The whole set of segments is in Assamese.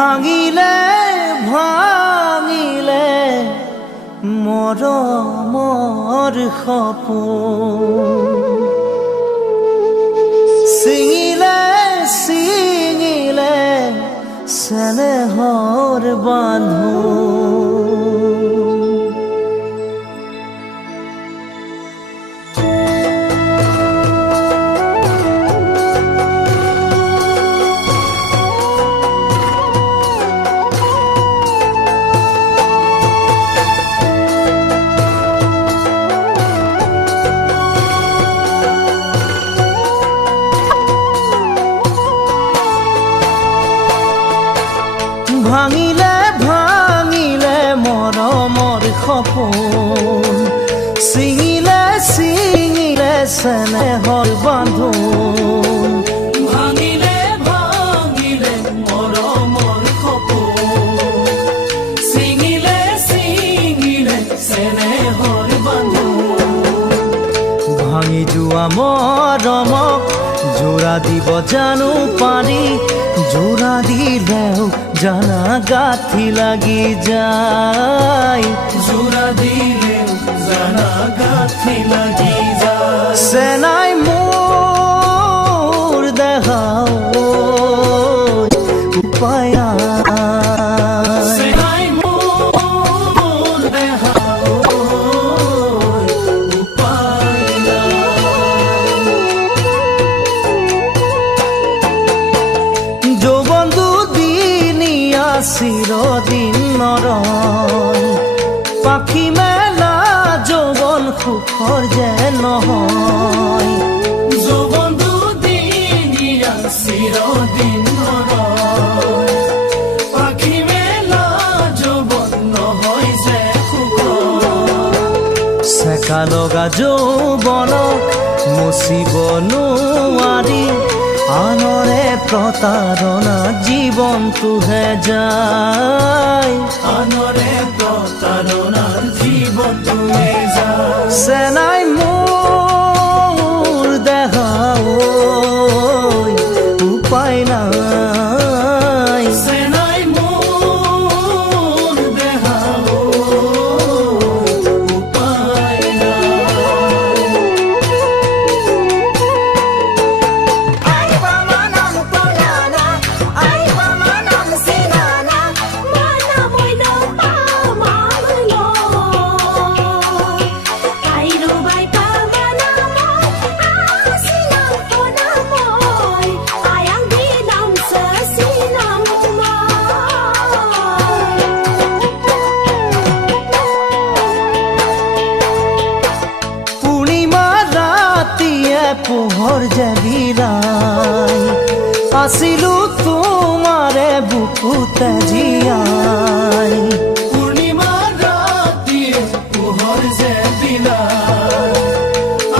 ভাঙিলে ভাঙিলে মৰমৰ সপোন ছিঙিলে ছিঙিলে চেনেহৰ বান্ধোন ভাঙিলে ভাঙিলে মৰমৰ সপোন ছিঙিলে ছিঙিলে চেনেহৰ বান্ধোন ভাঙিলে ভাঙিলে মৰমৰ সপোন ছিঙিলে ছিঙিলে চেনেহৰ বান্ধোন ভাঙি যোৱা মৰমক জোৰা দিব জানো পাৰি জোৰা দিলেও জানা গাঁঠি লাগি যায় জোৰা দিলেও জানা গাঁঠি লাগি যায় চেনাই মোৰ দেখাও উপায় চেনাই মোৰ দেখাও উপায় যৌৱন দুদিনীয়া চিৰদিন নৰয় পাখি মেলা যৌৱন সুখৰ যে নহয় যৌৱন দুদিনীয়া চিৰদিন নৰয় পাখি মেলা যৌৱন নহয় যে সুখৰ চেকা লগা যৌৱনক মুচিব নোৱাৰি আনৰে প্ৰতাৰণা জীৱনটোহে যায় আনৰে প্ৰতাৰণাৰ জীৱনটোৱে যায় চেনাই মোৰ দেখাও উপায় নাই চেনাই মোৰ দেখাও উপায় নাই পোহৰ জেগিৰাই আছিলো তোমাৰে বুকুতে জীয়াই পূৰ্ণিমা ৰাতিয়ে পোহৰ যে দিলাই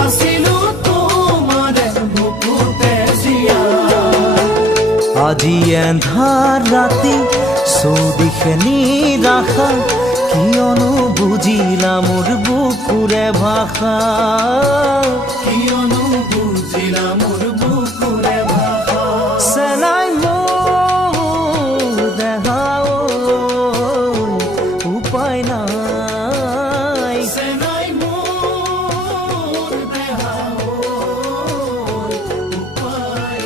আছিলো তোমাৰে বুকুতে জীয়াই আজি এন্ধাৰ ৰাতি চৌদিশে নিৰাশা কিয়নো বুজিলা মোৰ বুকুৰে ভাষা কিয়নো বুজিলা মোৰ বুকুৰে ভাষা চেনাই মোৰ দেখাও উপায় নাই চেনাই মোৰ দেখাও উপায়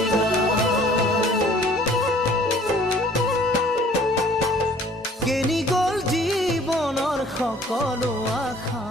কেনি গ'ল জীৱনৰ সকলো আশা